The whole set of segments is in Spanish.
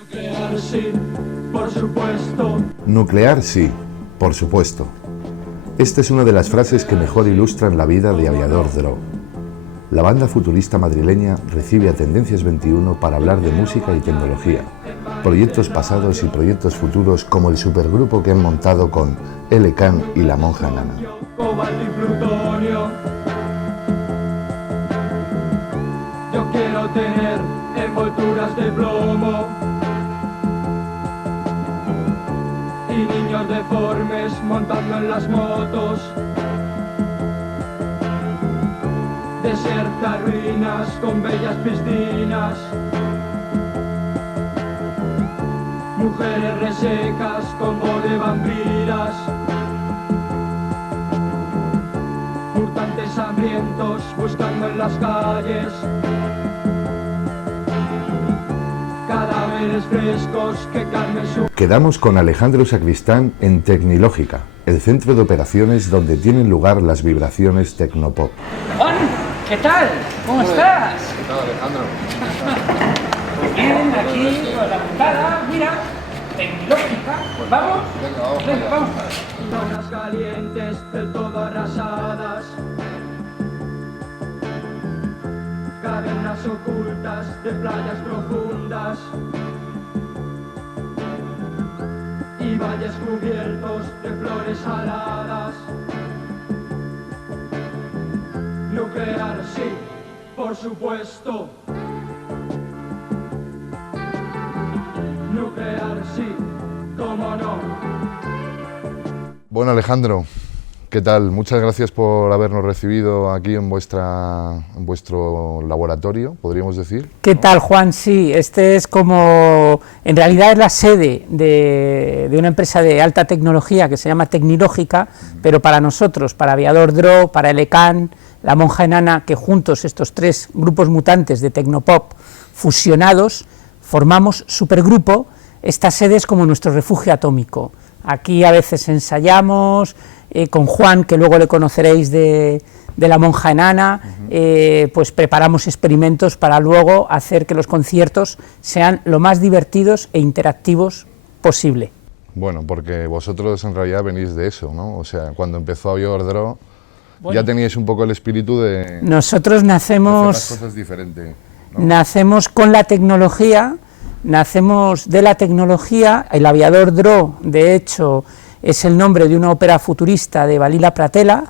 Nuclear sí, por supuesto. Nuclear sí, por supuesto. Esta es una de las frases que mejor ilustran la vida de Aviador Dro. La banda futurista madrileña recibe a Tendencias 21 para hablar de música y tecnología, proyectos pasados y proyectos futuros como el supergrupo que han montado con L.K.N. y La Monja Nana. Cobalto y plutonio. Yo quiero tener envolturas de plomo y niños deformes montando en las motos. Desiertas ruinas con bellas piscinas, mujeres resecas como de vampiras, mutantes hambrientos buscando en las calles, cadáveres frescos que calmen su... Quedamos con Alejandro Sacristán en Tecnilógica, el centro de operaciones donde tienen lugar las vibraciones tecnopop. Juan, ¿qué tal? ¿Cómo estás? ¿Qué tal, Alejandro? Bien, aquí con la montada, mira, Tecnológica. Pues vamos. Venga, vamos. Zonas calientes del todo arrasadas, cavernas ocultas de playas profundas y valles cubiertos de flores aladas. Nuclear sí, por supuesto. Nuclear sí, cómo no. Bueno, Alejandro, ¿qué tal? Muchas gracias por habernos recibido aquí en vuestro laboratorio, podríamos decir. ¿Qué tal, Juan? Sí, este es como, en realidad es la sede de una empresa de alta tecnología que se llama Tecnilógica, pero para nosotros, para Aviador Dro, para L.K.N., La Monja Nana, que juntos estos tres grupos mutantes de Tecnopop fusionados, formamos Supergrupo. Esta sede es como nuestro refugio atómico. Aquí a veces ensayamos, con Juan, que luego le conoceréis de La Monja Nana, pues preparamos experimentos para luego hacer que los conciertos sean lo más divertidos e interactivos posible. Bueno, porque vosotros en realidad venís de eso, ¿no? O sea, cuando empezó Aviador Dro, ya teníais un poco el espíritu de... Nosotros nacemos... De hacer las cosas diferente, ¿no? Nacemos con la tecnología, nacemos de la tecnología. El Aviador Dro, de hecho, es el nombre de una ópera futurista de Balila Pratela,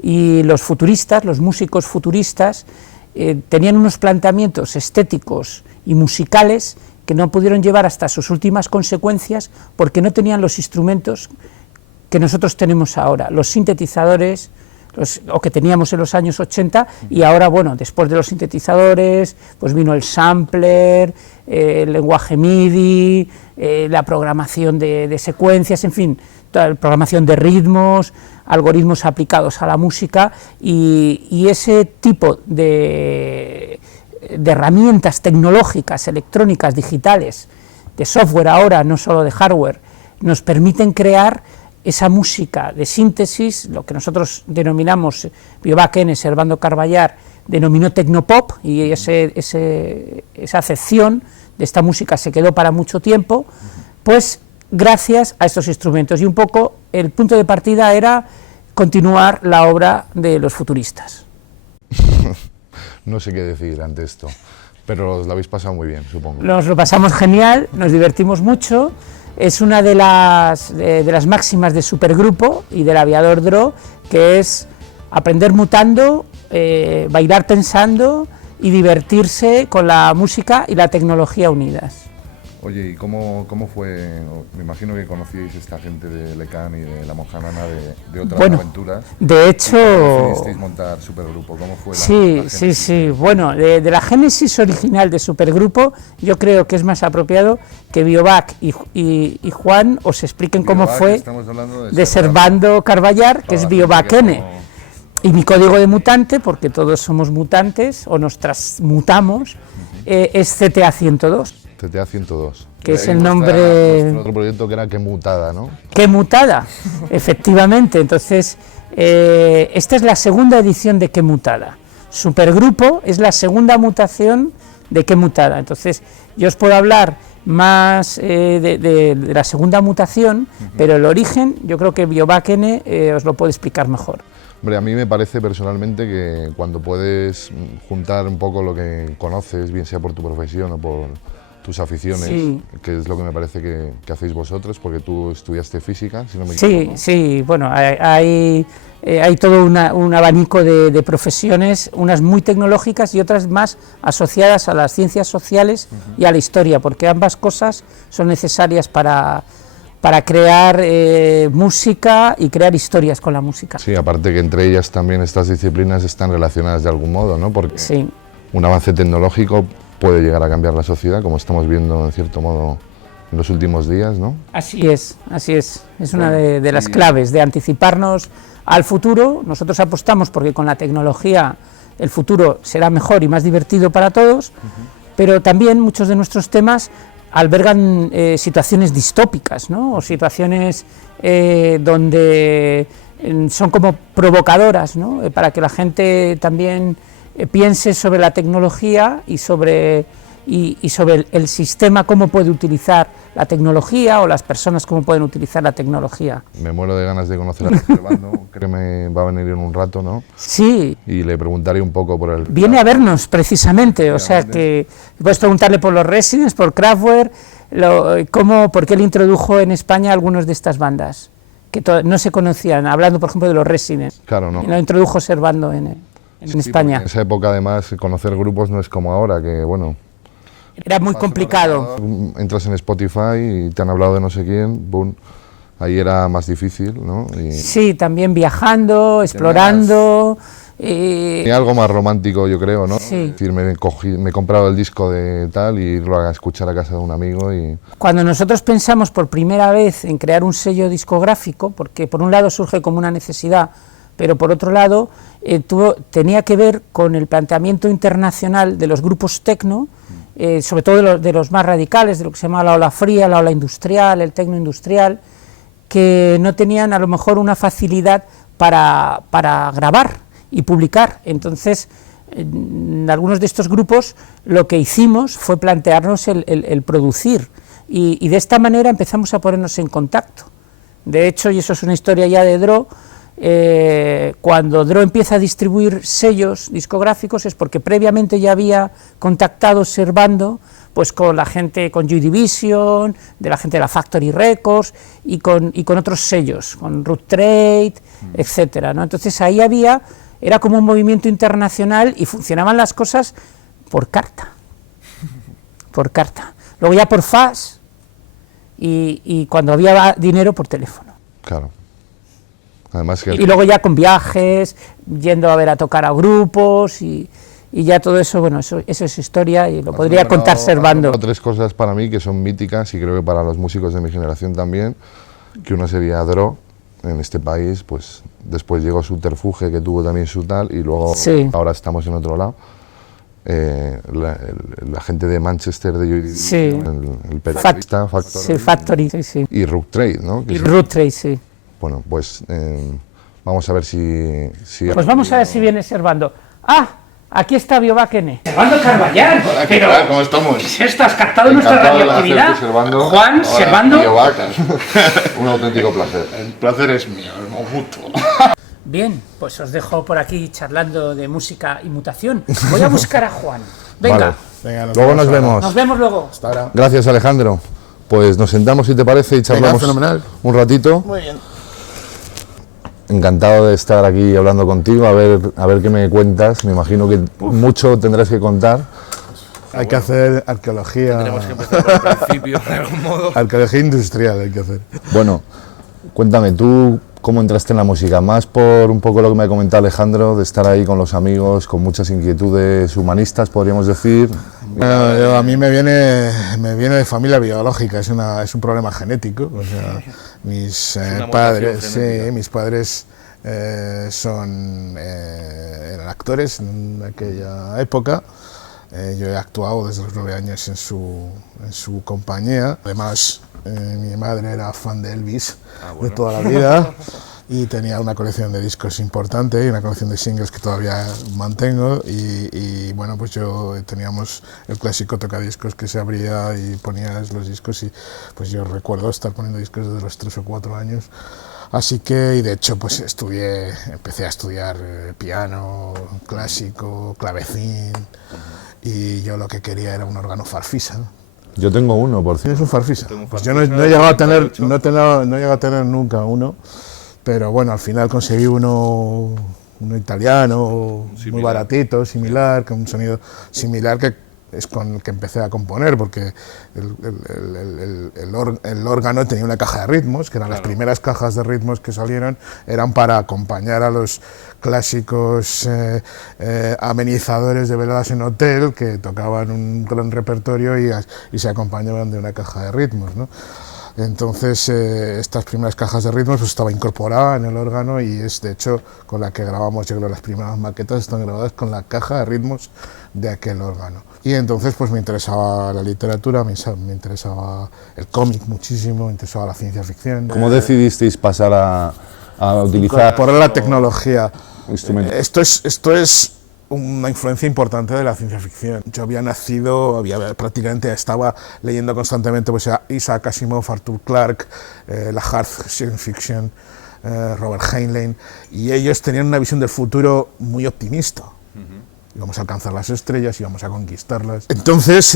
y los futuristas, los músicos futuristas, tenían unos planteamientos estéticos y musicales que no pudieron llevar hasta sus últimas consecuencias porque no tenían los instrumentos que nosotros tenemos ahora, los sintetizadores, o que teníamos en los años 80, y ahora, bueno, después de los sintetizadores, pues vino el sampler, el lenguaje MIDI, la programación de secuencias, en fin, toda la programación de ritmos, algoritmos aplicados a la música, y ese tipo de herramientas tecnológicas, electrónicas, digitales, de software ahora, no solo de hardware, nos permiten crear esa música de síntesis, lo que nosotros denominamos, Biobac N, Servando Carballar, denominó tecnopop, y esa acepción de esta música se quedó para mucho tiempo, pues gracias a estos instrumentos, y un poco el punto de partida era continuar la obra de los futuristas. No sé qué decir ante esto, pero os lo habéis pasado muy bien, supongo. Nos lo pasamos genial, nos divertimos mucho. Es una de las máximas de Supergrupo y del Aviador Dro, que es aprender mutando, bailar pensando y divertirse con la música y la tecnología unidas. Oye, ¿y cómo fue? Me imagino que conocíais esta gente de L.K.N. y de La Monja Nana de otras aventuras. De hecho... ¿Cómo decidisteis montar Supergrupo? ¿Cómo fue la génesis? Sí. Bueno, de la génesis original de Supergrupo, yo creo que es más apropiado que Biobac y Juan os expliquen cómo fue de Servando Carballar, que es Biobac N. Y mi código de mutante, porque todos somos mutantes o nos transmutamos, es CTA 102. CTA 102. Que es el nombre... Otro proyecto que era Qué Mutada, ¿no? Qué Mutada, efectivamente. Entonces, esta es la segunda edición de Qué Mutada. Supergrupo es la segunda mutación de Qué Mutada. Entonces, yo os puedo hablar más de la segunda mutación, pero el origen yo creo que Biobáquene os lo puede explicar mejor. Hombre, a mí me parece personalmente que cuando puedes juntar un poco lo que conoces, bien sea por tu profesión o por tus aficiones, sí, que es lo que me parece que hacéis vosotros, porque tú estudiaste física, si no me equivoco. Sí, bueno, hay todo un abanico de profesiones, unas muy tecnológicas y otras más asociadas a las ciencias sociales y a la historia, porque ambas cosas son necesarias para crear música y crear historias con la música. Sí, aparte que entre ellas también estas disciplinas están relacionadas de algún modo, ¿no? Porque sí, un avance tecnológico puede llegar a cambiar la sociedad, como estamos viendo en cierto modo en los últimos días, ¿no? Así es, es una de las claves de anticiparnos al futuro. Nosotros apostamos porque con la tecnología el futuro será mejor y más divertido para todos, pero también muchos de nuestros temas albergan situaciones distópicas, ¿no? O situaciones donde son como provocadoras, ¿no? Para que la gente también piense sobre la tecnología y sobre el sistema, cómo puede utilizar la tecnología, o las personas cómo pueden utilizar la tecnología. Me muero de ganas de conocer a Servando, creo que me va a venir en un rato, ¿no? Sí. Y le preguntaré un poco por el... Viene a vernos precisamente, o sea que puedes preguntarle por los Residents, por Kraftwerk, por qué le introdujo en España algunas de estas bandas, que no se conocían, hablando por ejemplo de los Residents. Claro, ¿no? Y lo introdujo Servando en España. En esa época además conocer grupos no es como ahora, que bueno... Era muy complicado. Entras en Spotify y te han hablado de no sé quién, boom, ahí era más difícil, ¿no? Sí, también viajando, explorando. Y algo más romántico, yo creo, ¿no? Sí. Es decir, me he comprado el disco de tal y irlo a escuchar a casa de un amigo y... Cuando nosotros pensamos por primera vez en crear un sello discográfico, porque por un lado surge como una necesidad, pero por otro lado tenía que ver con el planteamiento internacional de los grupos tecno, sobre todo de los más radicales, de lo que se llama la ola fría, la ola industrial, el tecno industrial, que no tenían a lo mejor una facilidad para grabar y publicar. Entonces, en algunos de estos grupos lo que hicimos fue plantearnos el producir, y de esta manera empezamos a ponernos en contacto. De hecho, y eso es una historia ya de Dro, cuando Dro empieza a distribuir sellos discográficos es porque previamente ya había contactado Servando pues con la gente, con Joy Division, de la gente de la Factory Records y con otros sellos, con Root Trade, etcétera, ¿no? Entonces ahí era como un movimiento internacional y funcionaban las cosas por carta, luego ya por fax y cuando había dinero por teléfono. Claro. Además que... Y luego ya con viajes, yendo a ver a tocar a grupos y ya todo eso, bueno, eso es historia y lo podría contar Servando. Tres cosas para mí que son míticas y creo que para los músicos de mi generación también, que uno sería Dro en este país, pues después llegó Subterfuge, que tuvo también su tal, y luego ahora estamos en otro lado. La gente de Manchester, de Joy Division, el periodista Factory, y Root Trade, ¿no? Y Root Trade, sí. Bueno, pues vamos a ver si pues vamos a ver si viene Servando. ¡Ah! Aquí está Biobáquene. Servando Carballán. Hola, ¿qué tal? ¿Cómo estamos? ¿Qué es esto? ¿Has captado nuestra radioactividad? Juan, hola, Servando. Un auténtico placer. El placer es mío, es mutuo. Bien, pues os dejo por aquí charlando de música y mutación. Voy a buscar a Juan. Venga. Vale. Venga, luego nos vemos. Nos vemos luego. Hasta ahora. Gracias, Alejandro. Pues nos sentamos, si te parece, y charlamos un ratito. Muy bien. Encantado de estar aquí hablando contigo, a ver qué me cuentas. Me imagino que mucho tendrás que contar. Hay que hacer arqueología. Tenemos que empezar por el principio, de algún modo. Arqueología industrial hay que hacer. Bueno, cuéntame, ¿tú cómo entraste en la música? Más por un poco lo que me ha comentado Alejandro, de estar ahí con los amigos, con muchas inquietudes humanistas, podríamos decir. A mí me viene de familia biológica, es un problema genético. O sea, mis padres eran actores en aquella época. Yo he actuado desde los 9 años en su compañía. Además, mi madre era fan de Elvis de toda la vida. y tenía una colección de discos importante y una colección de singles que todavía mantengo y bueno, pues teníamos el clásico tocadiscos que se abría y ponías los discos y pues yo recuerdo estar poniendo discos desde los 3 o 4 años. Así que, y de hecho, pues empecé a estudiar piano, clásico, clavecín, y yo lo que quería era un órgano farfisa, ¿no? Yo tengo uno, por cierto. ¿Tienes un farfisa? Pues yo no he llegado a tener, no he llegado a tener nunca uno, pero bueno, al final conseguí uno italiano, muy baratito, similar, con un sonido similar que es con el que empecé a componer, porque el órgano tenía una caja de ritmos, que eran las primeras cajas de ritmos que salieron, eran para acompañar a los clásicos amenizadores de veladas en hotel, que tocaban un gran repertorio y se acompañaban de una caja de ritmos, ¿no? Entonces, estas primeras cajas de ritmos pues, estaba incorporada en el órgano y es de hecho con la que grabamos, yo creo, las primeras maquetas están grabadas con la caja de ritmos de aquel órgano. Y entonces pues me interesaba la literatura, me interesaba el cómic muchísimo, me interesaba la ciencia ficción. ¿Cómo decidisteis pasar a utilizar por la tecnología? Instrumentos? Esto es una influencia importante de la ciencia ficción. Yo había nacido, prácticamente estaba leyendo constantemente pues, a Isaac Asimov, Arthur Clarke, la hard science fiction, Robert Heinlein, y ellos tenían una visión del futuro muy optimista. Íbamos a alcanzar las estrellas, íbamos a conquistarlas. Entonces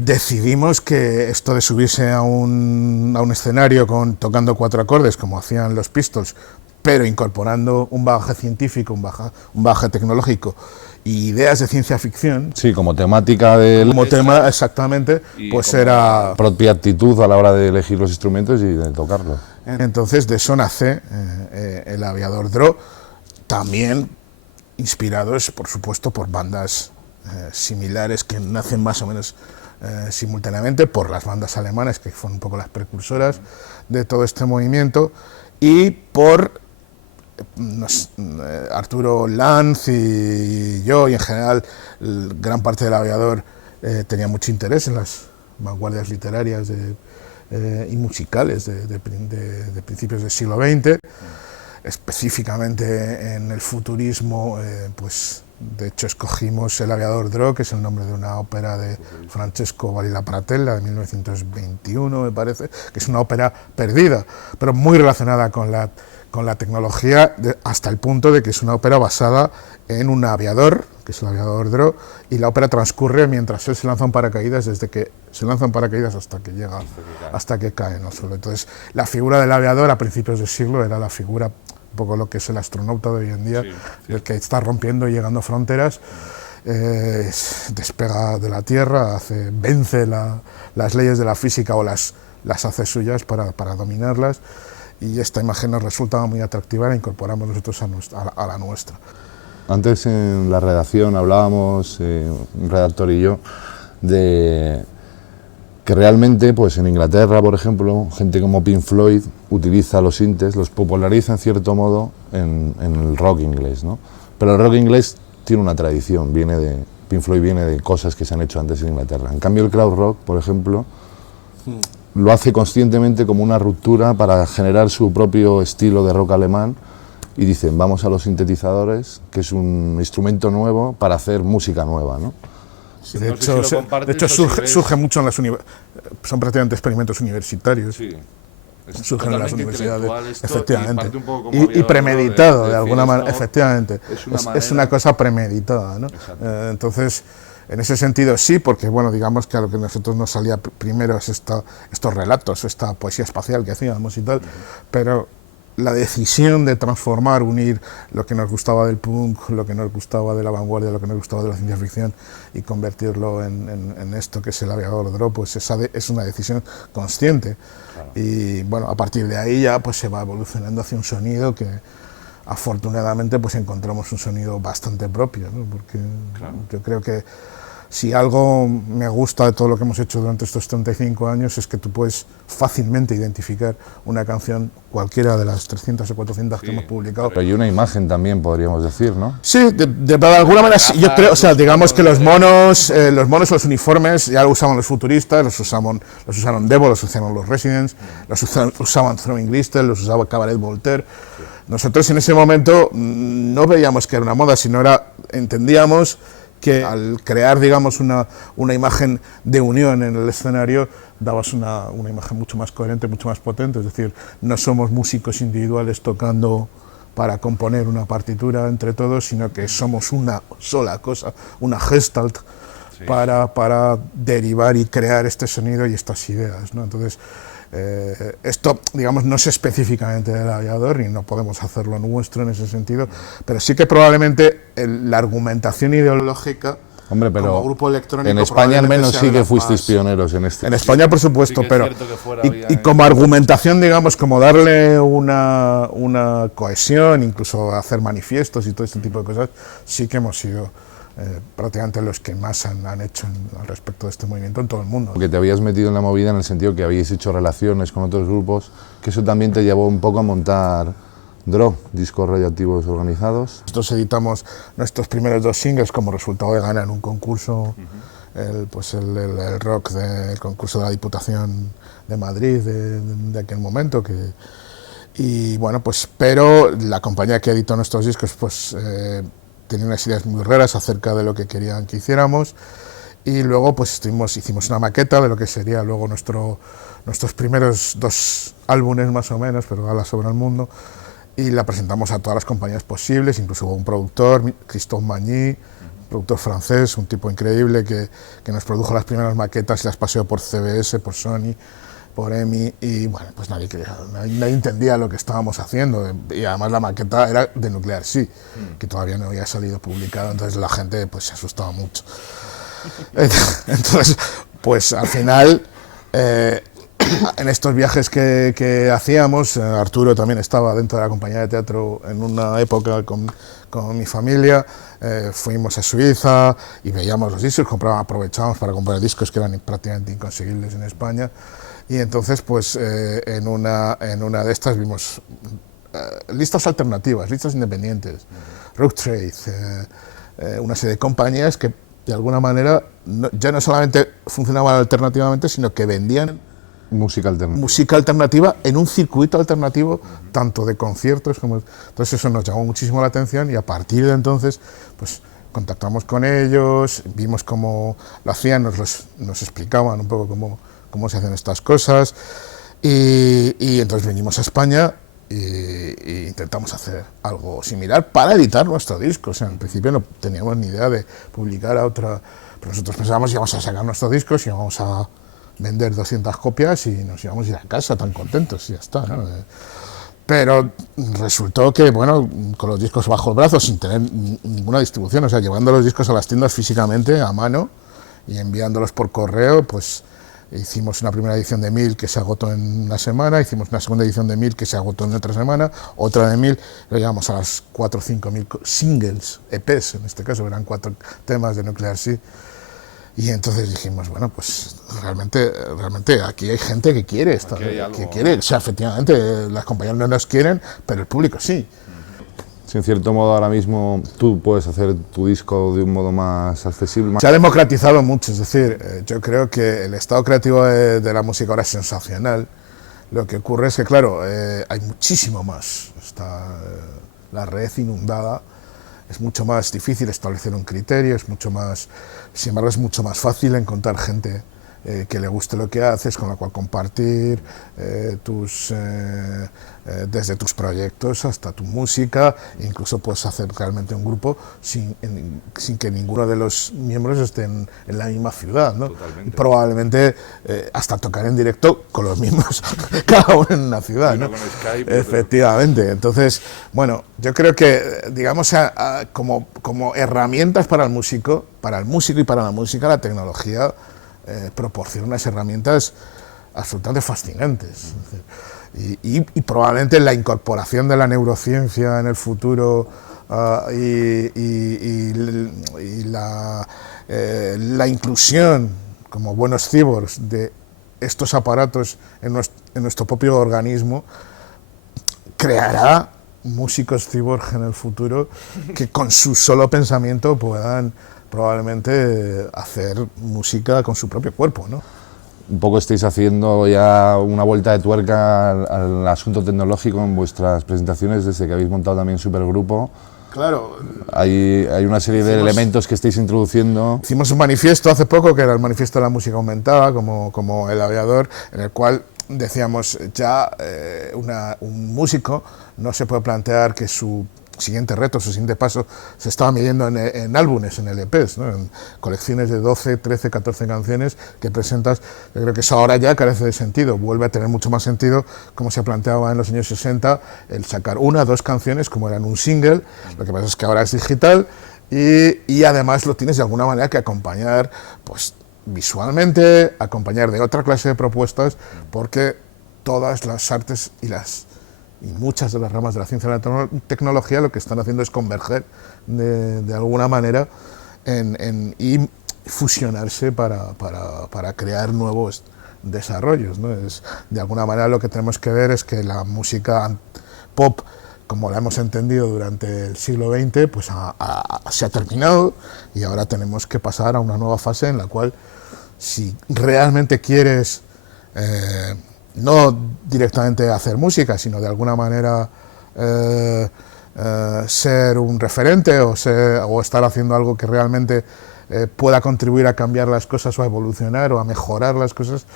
decidimos que esto de subirse a un escenario tocando 4 acordes, como hacían los Pistols, pero incorporando un bagaje científico, un bagaje tecnológico y ideas de ciencia ficción. Sí, como temática del... Como tema, exactamente, pues era... propia actitud a la hora de elegir los instrumentos y de tocarlos. Entonces de eso nace el Aviador Dro, también inspirados, por supuesto, por bandas similares que nacen más o menos simultáneamente, por las bandas alemanas, que fueron un poco las precursoras de todo este movimiento, y por Arturo Lanz y yo, y en general gran parte del Aviador tenía mucho interés en las vanguardias literarias y musicales de principios del siglo XX, específicamente en el futurismo, pues de hecho escogimos El Aviador Dro, que es el nombre de una ópera de Francesco Balilla Pratella de 1921, me parece, que es una ópera perdida, pero muy relacionada con la tecnología, hasta el punto de que es una ópera basada en un aviador, que es el Aviador Dro, y la ópera transcurre mientras él se lanza en paracaídas, desde que se lanza en paracaídas hasta que llega, hasta que cae en el suelo. Entonces, la figura del aviador a principios del siglo era la figura, un poco lo que es el astronauta de hoy en día, el que está rompiendo y llegando fronteras, despega de la Tierra, vence las leyes de la física o las hace suyas para dominarlas, y esta imagen nos resultaba muy atractiva y la incorporamos nosotros a la nuestra. Antes en la redacción hablábamos, un redactor y yo, de que realmente pues en Inglaterra, por ejemplo, gente como Pink Floyd utiliza los sintes, los populariza en cierto modo en el rock inglés, ¿no? Pero el rock inglés tiene una tradición, Pink Floyd viene de cosas que se han hecho antes en Inglaterra. En cambio el krautrock, por ejemplo, lo hace conscientemente como una ruptura para generar su propio estilo de rock alemán, y dicen, vamos a los sintetizadores, que es un instrumento nuevo para hacer música nueva, ¿no? Sí, de hecho, surge mucho en las universidades, son prácticamente experimentos universitarios. Sí. Surgen en las universidades, efectivamente, y premeditado de alguna manera, efectivamente, es una cosa premeditada, ¿no? Entonces, en ese sentido sí, porque bueno, digamos que a lo que a nosotros nos salía primero es estos relatos, esta poesía espacial que hacíamos y tal, pero la decisión de transformar, unir lo que nos gustaba del punk, lo que nos gustaba de la vanguardia, lo que nos gustaba de la ciencia ficción y convertirlo en esto que es el Aviador Dro, pues es una decisión consciente. Claro. Y bueno, a partir de ahí ya pues se va evolucionando hacia un sonido que afortunadamente pues encontramos un sonido bastante propio, ¿no? Porque yo creo que si algo me gusta de todo lo que hemos hecho durante estos 35 años es que tú puedes fácilmente identificar una canción, cualquiera de las 300 o 400 que hemos publicado. Pero hay una imagen también, podríamos decir, ¿no? Sí, de alguna manera sí, yo creo, o sea, digamos que los monos, los uniformes, ya lo usaban los futuristas, los usaron Devo, los usaron los Residents, los usaban Throwing Gristle, los usaba Cabaret Voltaire. nosotros en ese momento no veíamos que era una moda, sino entendíamos que al crear, digamos, una imagen de unión en el escenario, dabas una imagen mucho más coherente, mucho más potente. Es decir, no somos músicos individuales tocando para componer una partitura entre todos, sino que somos una sola cosa, una gestalt, sí, para derivar y crear este sonido y estas ideas, ¿no? Entonces, esto, digamos, no es específicamente del aviador y no podemos hacerlo nuestro en ese sentido, pero sí que probablemente la argumentación ideológica, hombre, pero como grupo electrónico, en España al menos sí que fuisteis pioneros en este. En España, por supuesto, sí, pero y como argumentación, digamos, como darle una cohesión, incluso hacer manifiestos y todo este tipo de cosas, sí que hemos sido prácticamente los que más han hecho al respecto de este movimiento en todo el mundo. Porque te habías metido en la movida en el sentido que habíais hecho relaciones con otros grupos, que eso también te llevó un poco a montar DRO, Discos Radioactivos Organizados. Nosotros editamos nuestros primeros 2 singles como resultado de ganar un concurso, el rock del concurso de la Diputación de Madrid de aquel momento, y bueno, pues, pero la compañía que editó nuestros discos, pues tenía unas ideas muy raras acerca de lo que querían que hiciéramos, y luego pues hicimos una maqueta de lo que sería luego nuestros primeros 2 álbumes más o menos, pero Alas sobre el mundo, y la presentamos a todas las compañías posibles. Incluso hubo un productor, Christophe Magny, productor francés, un tipo increíble que nos produjo las primeras maquetas y las paseó por CBS, por Sony, por EMI, y bueno, pues nadie entendía lo que estábamos haciendo, y además la maqueta era de Nuclear Sea, que todavía no había salido publicado, entonces la gente pues se asustaba mucho. Entonces, pues al final, en estos viajes que hacíamos, Arturo también estaba dentro de la compañía de teatro en una época con mi familia, fuimos a Suiza y veíamos los discos, aprovechábamos para comprar discos que eran prácticamente inconseguibles en España. Y entonces, pues, en una de estas vimos listas alternativas, listas independientes, Rogue Trade, una serie de compañías que, de alguna manera, ya no solamente funcionaban alternativamente, sino que vendían música alternativa en un circuito alternativo, tanto de conciertos como... Entonces eso nos llamó muchísimo la atención, y a partir de entonces, pues, contactamos con ellos, vimos cómo lo hacían, nos explicaban un poco cómo se hacen estas cosas, y entonces vinimos a España y intentamos hacer algo similar para editar nuestro disco. O sea, en principio no teníamos ni idea de publicar a otra, pero nosotros pensábamos que íbamos a sacar nuestros discos y íbamos a vender 200 copias y nos íbamos a ir a casa tan contentos y ya está, ¿no? Pero resultó que, bueno, con los discos bajo el brazo, sin tener ninguna distribución, o sea, llevando los discos a las tiendas físicamente, a mano, y enviándolos por correo, pues hicimos una primera edición de 1000 que se agotó en una semana, hicimos una segunda edición de 1000 que se agotó en otra semana, otra de 1000, lo llegamos a las 4 o 5 mil singles, EPs en este caso, eran 4 temas de Nuclear Sea. Y entonces dijimos, bueno, pues realmente aquí hay gente que quiere esto, que quiere, o sea, efectivamente las compañías no nos quieren, pero el público sí. Si en cierto modo ahora mismo tú puedes hacer tu disco de un modo más accesible. Se ha democratizado mucho, es decir, yo creo que el estado creativo de la música ahora es sensacional. Lo que ocurre es que, claro, hay muchísimo más, está la red inundada. Es mucho más difícil establecer un criterio, sin embargo es mucho más fácil encontrar gente que le guste lo que haces, con la cual compartir desde tus proyectos hasta tu música. Incluso puedes hacer realmente un grupo sin que ninguno de los miembros esté en la misma ciudad, ¿no? Probablemente hasta tocar en directo con los mismos, cada uno en una ciudad, ¿no? Con Skype, efectivamente. Entonces, bueno, yo creo que, digamos, como herramientas para el músico y para la música, la tecnología proporciona unas herramientas absolutamente fascinantes. Y probablemente la incorporación de la neurociencia en el futuro y la inclusión como buenos cyborgs de estos aparatos en nuestro propio organismo creará músicos cyborg en el futuro que con su solo pensamiento puedan probablemente hacer música con su propio cuerpo, ¿no? un poco estáis haciendo ya una vuelta de tuerca al asunto tecnológico en vuestras presentaciones desde que habéis montado también Supergrupo. Claro. Hay una serie de elementos que estáis introduciendo. Hicimos un manifiesto hace poco, que era el manifiesto de la música aumentada, como El Aviador, en el cual decíamos ya un músico no se puede plantear que su siguiente reto, su siguiente paso, se estaba midiendo en álbumes, en LPs, ¿no? En colecciones de 12, 13, 14 canciones que presentas. Yo creo que eso ahora ya carece de sentido, vuelve a tener mucho más sentido, como se planteaba en los años 60, el sacar 1 o 2 canciones como eran un single. Lo que pasa es que ahora es digital y además lo tienes de alguna manera que acompañar, pues visualmente, acompañar de otra clase de propuestas, porque todas las artes y muchas de las ramas de la ciencia y la tecnología lo que están haciendo es converger de alguna manera y fusionarse para crear nuevos desarrollos, ¿no? De alguna manera lo que tenemos que ver es que la música pop, como la hemos entendido durante el siglo XX, pues se ha terminado, y ahora tenemos que pasar a una nueva fase en la cual, si realmente quieres no directamente hacer música, sino de alguna manera ser un referente o estar haciendo algo que realmente pueda contribuir a cambiar las cosas o a evolucionar o a mejorar las cosas,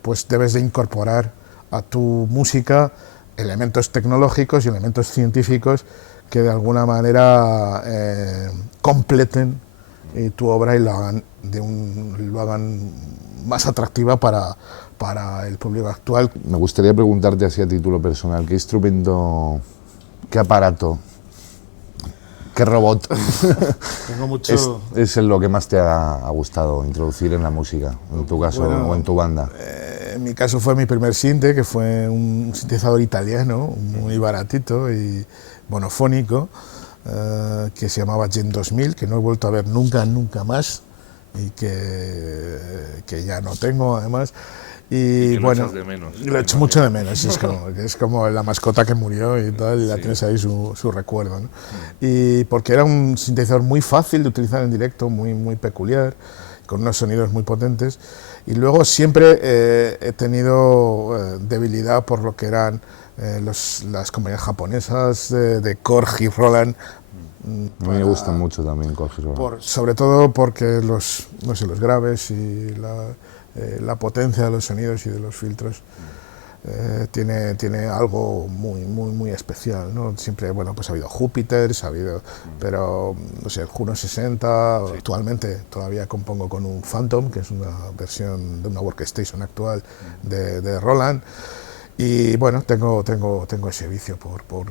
pues debes de incorporar a tu música elementos tecnológicos y elementos científicos que de alguna manera completen tu obra y lo hagan más atractiva para el público actual. Me gustaría preguntarte así a título personal, ¿qué instrumento, qué aparato, qué robot Tengo mucho... es lo que más te ha gustado introducir en la música, en tu caso, o en tu banda? En mi caso fue mi primer sinte, que fue un sintetizador italiano, muy baratito y monofónico, que se llamaba Gen 2000, que no he vuelto a ver nunca más, y que ya no tengo además. Y bueno, lo echo mucho de menos, es como la mascota que murió y tal, y la tienes ahí su recuerdo, ¿no? Y porque era un sintetizador muy fácil de utilizar en directo, muy peculiar, con unos sonidos muy potentes. Y luego siempre he tenido debilidad por lo que eran las compañías japonesas de Korg y Roland. A mí me gustan mucho también Korg y Roland. Sobre todo porque los graves y la potencia de los sonidos y de los filtros tiene algo muy especial, ¿no? Siempre, bueno, pues ha habido Júpiter, pero no sé, el Juno 60, actualmente todavía compongo con un Phantom, que es una versión de una workstation actual de Roland, y bueno, tengo ese vicio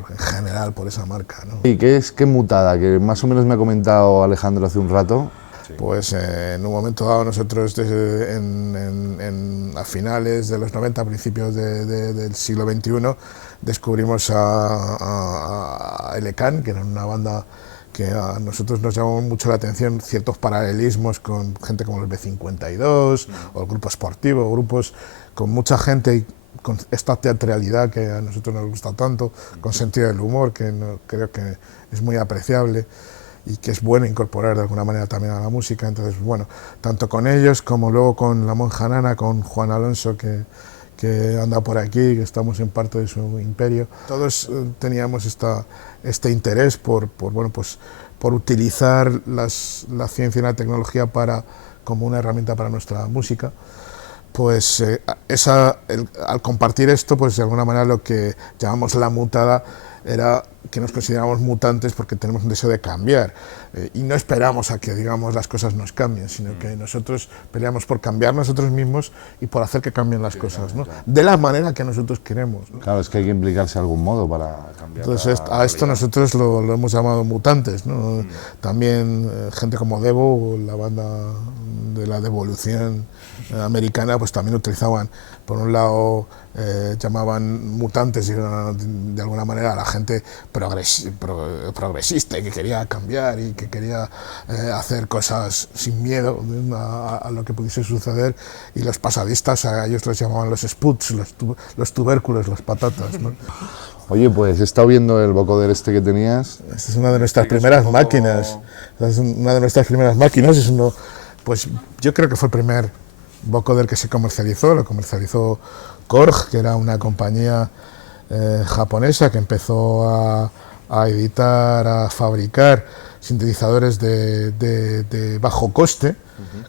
en general por esa marca, ¿no? ¿Y qué mutada? Que más o menos me ha comentado Alejandro hace un rato. Pues en un momento dado nosotros a finales de los 90, principios del siglo XXI, descubrimos a Elecan, que era una banda que a nosotros nos llamó mucho la atención, ciertos paralelismos con gente como el B52 o el Grupo Sportivo, grupos con mucha gente y con esta teatralidad que a nosotros nos gusta tanto, con sentido del humor, que creo que es muy apreciable y que es bueno incorporar de alguna manera también a la música. Entonces, bueno, tanto con ellos como luego con La Monja Nana, con Juan Alonso, que anda por aquí, que estamos en parte de su imperio. Todos teníamos este interés por utilizar la ciencia y la tecnología como una herramienta para nuestra música. Pues al compartir esto, pues de alguna manera lo que llamamos la mutada era que nos consideramos mutantes porque tenemos un deseo de cambiar y no esperamos a que, digamos, las cosas nos cambien, sino que nosotros peleamos por cambiar nosotros mismos y por hacer que cambien las cosas, ¿no? De la manera que nosotros queremos, ¿no? Claro, es que hay que implicarse de algún modo para cambiar. Entonces a esto nosotros lo hemos llamado mutantes, ¿no? También gente como Devo, la banda de la devolución americana, pues también utilizaban, por un lado, llamaban mutantes de alguna manera a la gente progresista y que quería cambiar y que quería hacer cosas sin miedo a lo que pudiese suceder, y los pasadistas a ellos los llamaban los spuds, los tubérculos, las patatas, ¿no? Oye, pues he estado viendo el vocoder este que tenías. Esta es una de nuestras primeras máquinas. Es una de nuestras primeras máquinas. Pues yo creo que fue el primer vocoder que se comercializó, lo comercializó Korg, que era una compañía japonesa que empezó a editar, a fabricar sintetizadores de bajo coste,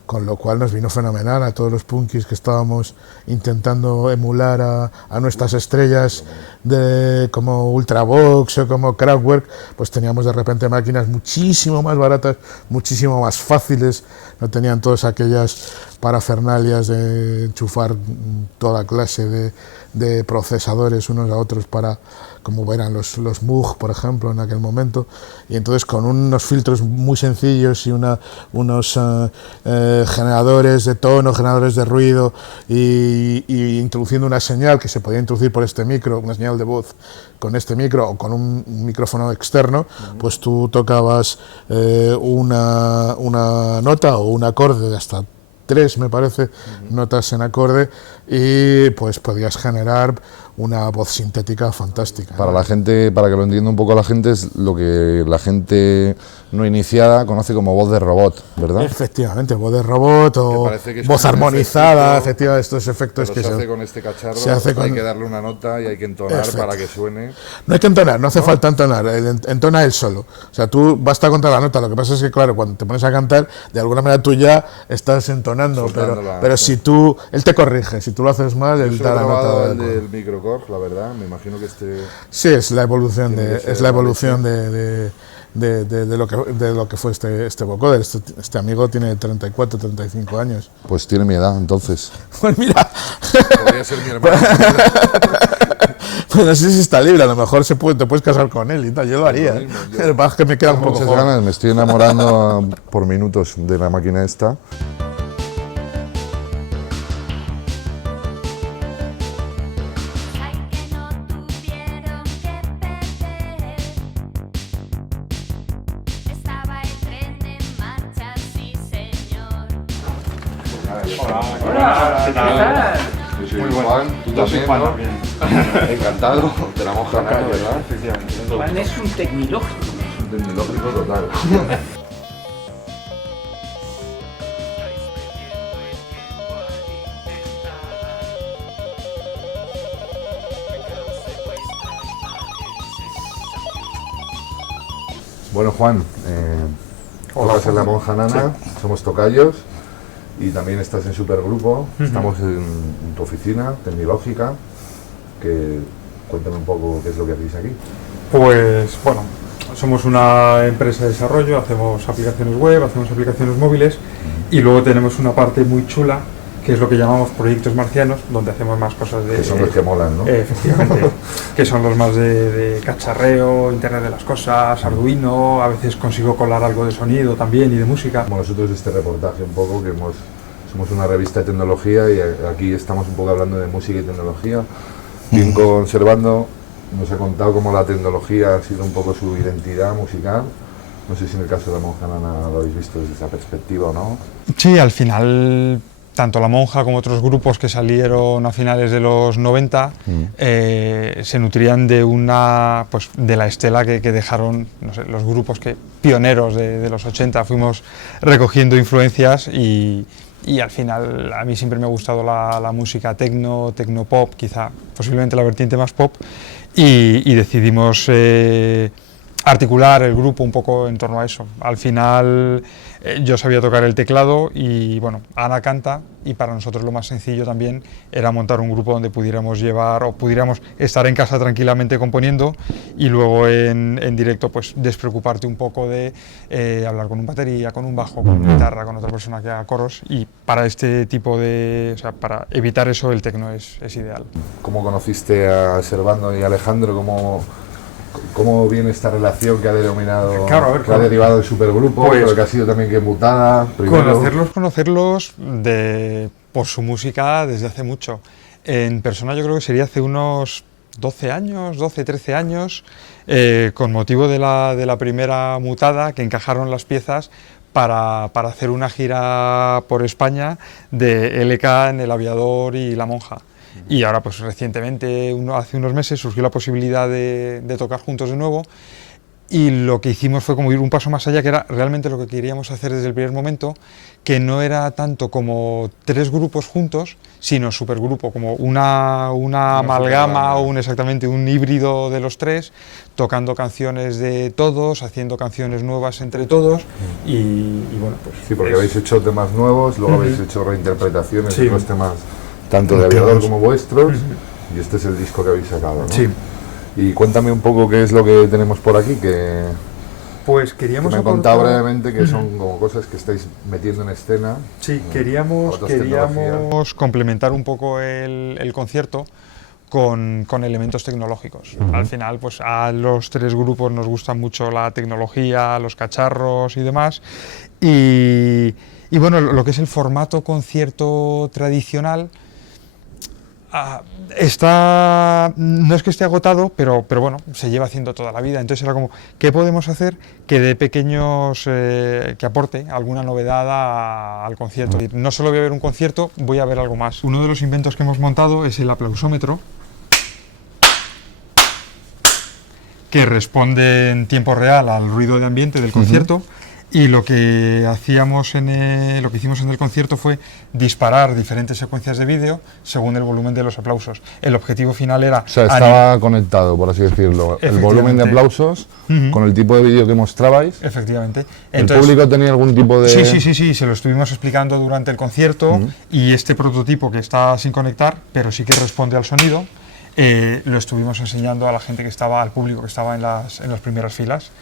con lo cual nos vino fenomenal a todos los punkis que estábamos intentando emular a nuestras estrellas como Ultravox o como Kraftwerk. Pues teníamos de repente máquinas muchísimo más baratas, muchísimo más fáciles, no tenían todas aquellas parafernalias de enchufar toda clase de procesadores unos a otros para, como eran los Moog, por ejemplo, en aquel momento, y entonces con unos filtros muy sencillos y unos generadores de tono, generadores de ruido, y introduciendo una señal que se podía introducir por este micro, una señal de voz con este micro o con un micrófono externo, pues tú tocabas una nota o un acorde de hasta 3, me parece, notas en acorde, y pues podías generar una voz sintética fantástica. Para la gente, para que lo entienda un poco la gente, es lo que la gente no iniciada conoce como voz de robot, ¿verdad? Efectivamente, voz de robot o voz armonizada, efectivamente, estos efectos que se hace con este cacharro, hay que darle una nota y hay que entonar para que suene. No hay que entonar, no hace falta entonar, entona él solo. O sea, tú basta contar la nota, lo que pasa es que, claro, cuando te pones a cantar, de alguna manera tú ya estás entonando, pero si tú, él te corrige, si tú lo haces mal, él da la nota. El del micro Korg, la verdad, me imagino que sí, es la evolución de lo que fue este vocoder. Este amigo tiene 34, 35 años. Pues tiene mi edad, entonces. Pues mira. Podría ser mi hermano. Pues no sé si está libre, a lo mejor te puedes casar con él y tal, yo lo haría. El bajo que me queda un poco muchas ganas, me estoy enamorando por minutos de la máquina esta. Hola, ¿qué tal? Yo soy Juan, tú también, ¿no? Encantado, de la monja Nana, ¿verdad? Efectivamente. Juan es un tecnológico. Un tecnológico total. Bueno, Juan, tocas en la monja Nana, somos tocayos. Y también estás en Supergrupo, estamos en tu oficina tecnológica, cuéntame un poco qué es lo que hacéis aquí. Pues bueno, somos una empresa de desarrollo, hacemos aplicaciones web, hacemos aplicaciones móviles y luego tenemos una parte muy chula que es lo que llamamos proyectos marcianos, donde hacemos más cosas de... Que son los que molan, ¿no? Efectivamente, que son los más de cacharreo, Internet de las cosas, Arduino, a veces consigo colar algo de sonido también y de música. Como nosotros este reportaje un poco, que somos una revista de tecnología y aquí estamos un poco hablando de música y tecnología. Bien conservando, nos ha contado cómo la tecnología ha sido un poco su identidad musical. No sé si en el caso de la monja Nana lo habéis visto desde esa perspectiva o no. Sí, al final... Tanto La Monja como otros grupos que salieron a finales de los 90 se nutrían de la estela que dejaron, no sé, los grupos pioneros de los 80. Fuimos recogiendo influencias y al final a mí siempre me ha gustado la música techno pop, quizá posiblemente la vertiente más pop, y decidimos articular el grupo un poco en torno a eso. Al final yo sabía tocar el teclado y bueno, Ana canta, y para nosotros lo más sencillo también era montar un grupo donde pudiéramos estar en casa tranquilamente componiendo y luego en directo pues despreocuparte un poco de hablar con un batería, con un bajo, con una guitarra, con otra persona que haga coros, y para este tipo para evitar eso el techno es ideal. ¿Cómo conociste a Servando y Alejandro? ¿Cómo viene esta relación que ha denominado, que ha derivado del Supergrupo, pero que ha sido también que mutada? Conocerlos por su música desde hace mucho. En persona yo creo que sería hace unos 12, 13 años, con motivo de la primera mutada, que encajaron las piezas para hacer una gira por España de LK en El Aviador y La Monja. Y ahora pues recientemente, hace unos meses, surgió la posibilidad de tocar juntos de nuevo, y lo que hicimos fue como ir un paso más allá, que era realmente lo que queríamos hacer desde el primer momento, que no era tanto como 3 grupos juntos, sino supergrupo, como una amalgama o exactamente un híbrido de los 3, tocando canciones de todos, haciendo canciones nuevas entre todos y bueno, pues... Sí, porque habéis hecho temas nuevos, luego habéis hecho reinterpretaciones de los temas tanto de Aviador como vuestros, y este es el disco que habéis sacado, ¿no? Sí. Y cuéntame un poco qué es lo que tenemos por aquí, que... Pues queríamos me he contado brevemente que son como cosas que estáis metiendo en escena. Sí, queríamos complementar un poco el concierto con elementos tecnológicos. Al final, pues a los 3 grupos nos gusta mucho la tecnología, los cacharros y demás. Y bueno, lo que es el formato concierto tradicional, no es que esté agotado, pero bueno, se lleva haciendo toda la vida. Entonces era como, ¿qué podemos hacer que dé pequeños, que aporte alguna novedad al concierto? No solo voy a ver un concierto, voy a ver algo más. Uno de los inventos que hemos montado es el aplausómetro, que responde en tiempo real al ruido de ambiente del concierto. Y lo que hicimos en el concierto fue disparar diferentes secuencias de vídeo según el volumen de los aplausos. El objetivo final era... O sea, estaba conectado, por así decirlo, el volumen de aplausos con el tipo de vídeo que mostrabais. Efectivamente. Entonces, ¿el público tenía algún tipo de...? Sí, se lo estuvimos explicando durante el concierto y este prototipo que está sin conectar, pero sí que responde al sonido, lo estuvimos enseñando a la gente que estaba, al público que estaba en las primeras filas.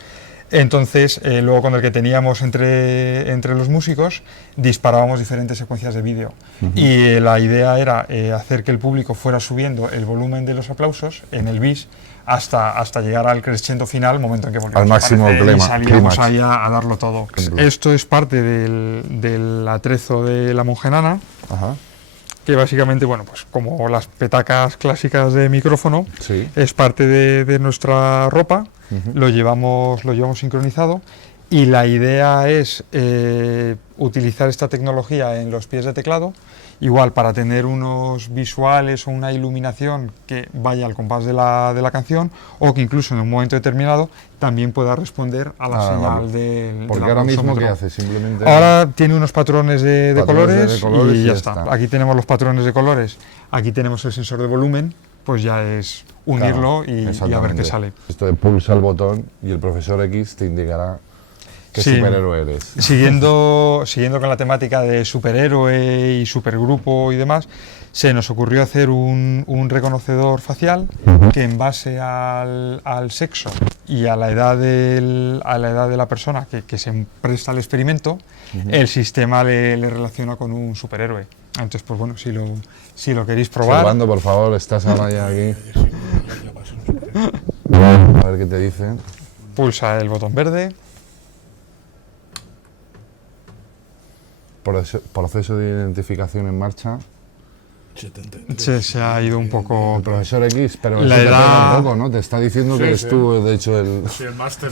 Entonces, luego con el que teníamos entre los músicos, disparábamos diferentes secuencias de vídeo. Y la idea era hacer que el público fuera subiendo el volumen de los aplausos en el bis hasta llegar al crescendo final, momento en que volvíamos al máximo y salíamos ahí a darlo todo. Esto es parte del atrezo de la monja enana. Que básicamente, bueno, pues como las petacas clásicas de micrófono, es parte de nuestra ropa, lo llevamos sincronizado, y la idea es utilizar esta tecnología en los pies de teclado, igual para tener unos visuales o una iluminación que vaya al compás de la canción, o que incluso en un momento determinado también pueda responder a la señal del Porque ahora mismo, ¿qué hace? Simplemente... Ahora tiene unos patrones de colores y ya está. Aquí tenemos los patrones de colores, aquí tenemos el sensor de volumen, pues ya es unirlo y a ver qué sale. Esto de pulsa el botón y el profesor X te indicará qué superhéroe eres. Siguiendo con la temática de superhéroe y supergrupo y demás, se nos ocurrió hacer un reconocedor facial que, en base al sexo y a la edad de la persona que se presta al experimento, el sistema le relaciona con un superhéroe. Entonces, pues bueno, si lo queréis probar... Salvando, por favor, estás ahora ya aquí. A ver qué te dice. Pulsa el botón verde. Proceso de identificación en marcha. Se ha ido un poco... El profesor X, pero la edad... un poco, ¿no? Te está diciendo que eres tú, de hecho, el máster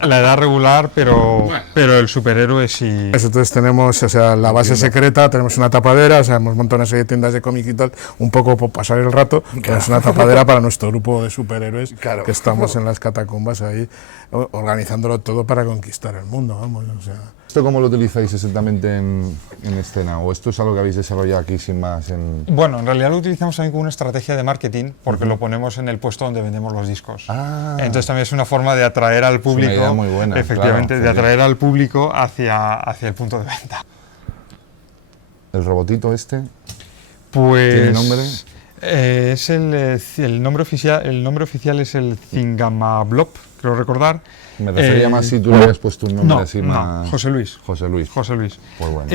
La edad regular, pero el superhéroe sí... Entonces tenemos, la base secreta, tenemos una tapadera, hemos montado una serie de tiendas de cómic y tal, un poco por pasar el rato, que es una tapadera para nuestro grupo de superhéroes, que estamos en las catacumbas ahí, organizándolo todo para conquistar el mundo, vamos, o sea... ¿Esto cómo lo utilizáis exactamente en escena? ¿O esto es algo que habéis desarrollado aquí sin más? Bueno, en realidad lo utilizamos también como una estrategia de marketing, porque lo ponemos en el puesto donde vendemos los discos. Entonces también es una forma de atraer al público, es una idea muy buena, efectivamente, de atraer al público hacia el punto de venta. ¿El robotito este? Pues... ¿Tiene nombre? Es el nombre oficial es el Zingamablob, creo recordar. Me refería más si tú le habías puesto un nombre así más... José Luis. José Luis. Pues bueno.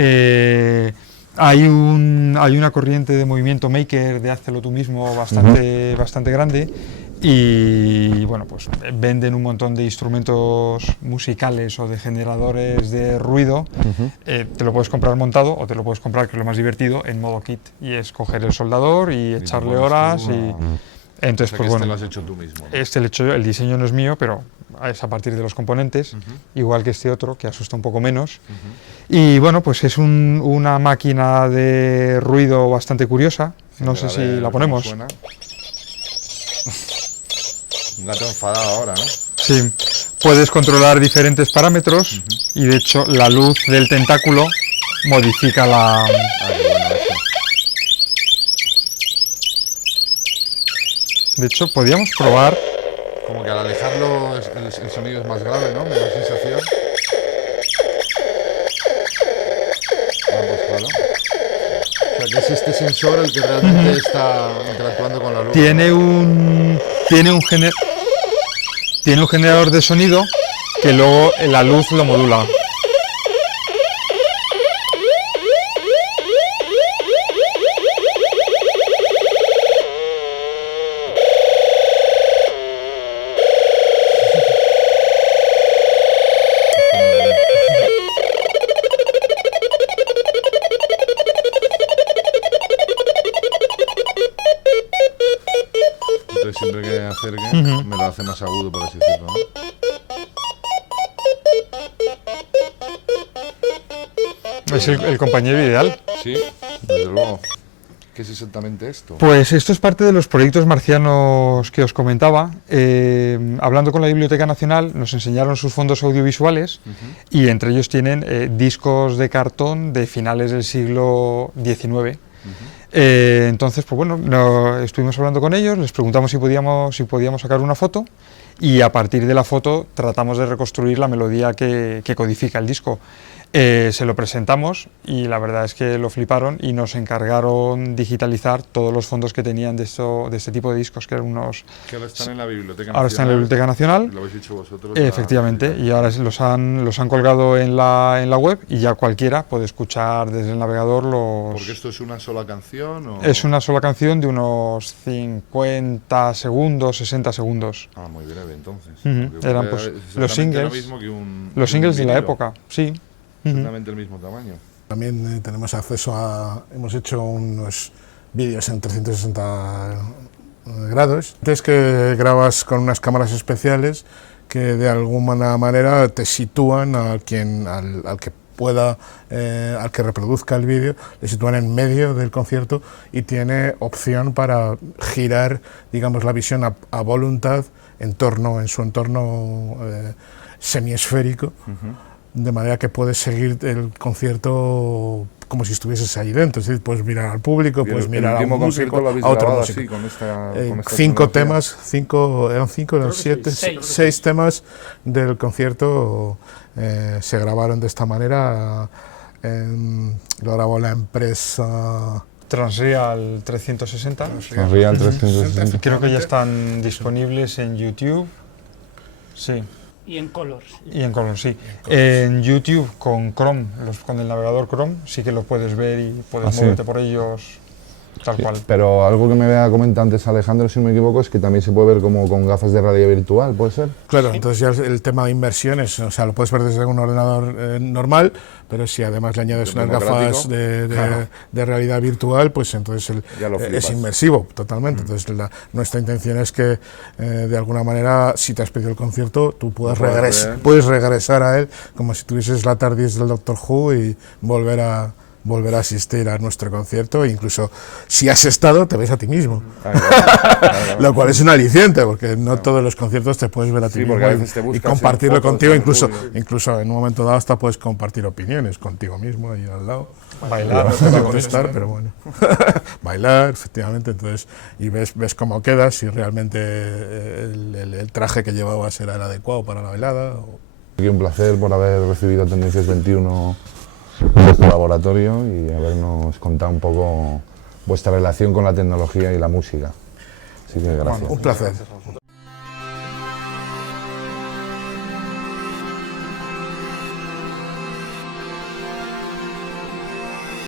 Hay una corriente de movimiento maker, de hazlo tú mismo, bastante grande, y bueno, pues venden un montón de instrumentos musicales o de generadores de ruido. Te lo puedes comprar montado o te lo puedes comprar, que es lo más divertido, en modo kit, y es coger el soldador y echarle horas y... Entonces, pues bueno, lo has hecho tú mismo, ¿no? Este lo he hecho yo, el diseño no es mío, pero es a partir de los componentes, igual que este otro, que asusta un poco menos. Y bueno, pues es una máquina de ruido bastante curiosa, no sé si la ponemos. Un gato enfadado ahora, ¿no? Sí, puedes controlar diferentes parámetros y de hecho la luz del tentáculo modifica la... Qué bueno eso. De hecho, podríamos probar... Como que al alejarlo el sonido es más grave, ¿no? Me da la sensación. Pues claro. O sea, que es este sensor el que realmente está interactuando con la luz. Tiene un generador de sonido que luego la luz lo modula. Entonces siempre que acerque me lo hace más agudo, por así decirlo, ¿no? Es el compañero ideal. Sí, desde luego. ¿Qué es exactamente esto? Pues esto es parte de los proyectos marcianos que os comentaba. Hablando con la Biblioteca Nacional nos enseñaron sus fondos audiovisuales y entre ellos tienen discos de cartón de finales del siglo XIX. Entonces, pues bueno, estuvimos hablando con ellos, les preguntamos si podíamos sacar una foto y a partir de la foto tratamos de reconstruir la melodía que codifica el disco. Se lo presentamos y la verdad es que lo fliparon y nos encargaron digitalizar todos los fondos que tenían de este tipo de discos, que eran unos... Que ahora están en la Biblioteca Nacional. Ahora están en la Biblioteca Nacional. Lo habéis hecho vosotros. Efectivamente, y ahora los han colgado en la web y ya cualquiera puede escuchar desde el navegador los... ¿Porque esto es una sola canción? ¿O? Es una sola canción de unos 50 segundos, 60 segundos. Ah, muy breve entonces. Eran pues los singles, los singles de la época, sí. Exactamente el mismo tamaño. También tenemos acceso hemos hecho unos vídeos en 360 grados. Es que grabas con unas cámaras especiales que de alguna manera te sitúan al que pueda, al que reproduzca el vídeo, le sitúan en medio del concierto y tiene opción para girar, digamos, la visión a voluntad en su entorno semiesférico. De manera que puedes seguir el concierto como si estuvieses ahí dentro, es decir, puedes mirar al público, puedes mirar a un músico, a otro músico. Así, con esta 5 temas, eran 7, 6 temas del concierto se grabaron de esta manera, lo grabó la empresa... Transreal 360. Transreal 360. Creo que ya están disponibles en YouTube. Sí. Y en Colors. Y en Colors, sí. En YouTube con Chrome, con el navegador Chrome, sí que lo puedes ver y puedes moverte por ellos tal cual. Pero algo que me había comentado antes Alejandro, si no me equivoco, es que también se puede ver como con gafas de realidad virtual, ¿puede ser? Claro, entonces ya el tema de inmersiones, o sea, lo puedes ver desde un ordenador normal, pero si además le añades unas gafas de realidad virtual, pues entonces es inmersivo totalmente. Entonces nuestra intención es que de alguna manera, si te has pedido el concierto, tú puedes regresar a él como si tuvieses la TARDIS del Doctor Who y volver a asistir a nuestro concierto, e incluso si has estado te ves a ti mismo, lo cual es un aliciente porque no todos los conciertos te puedes ver a ti mismo y compartirlo contigo, incluso en un momento dado hasta puedes compartir opiniones contigo mismo ahí al lado, bailar, pero bueno, bailar efectivamente, entonces y ves cómo quedas, si realmente el traje que llevabas era el adecuado para la velada. Un placer por haber recibido Tendencias 21 en vuestro laboratorio y habernos contado un poco vuestra relación con la tecnología y la música. Así que gracias. Un placer.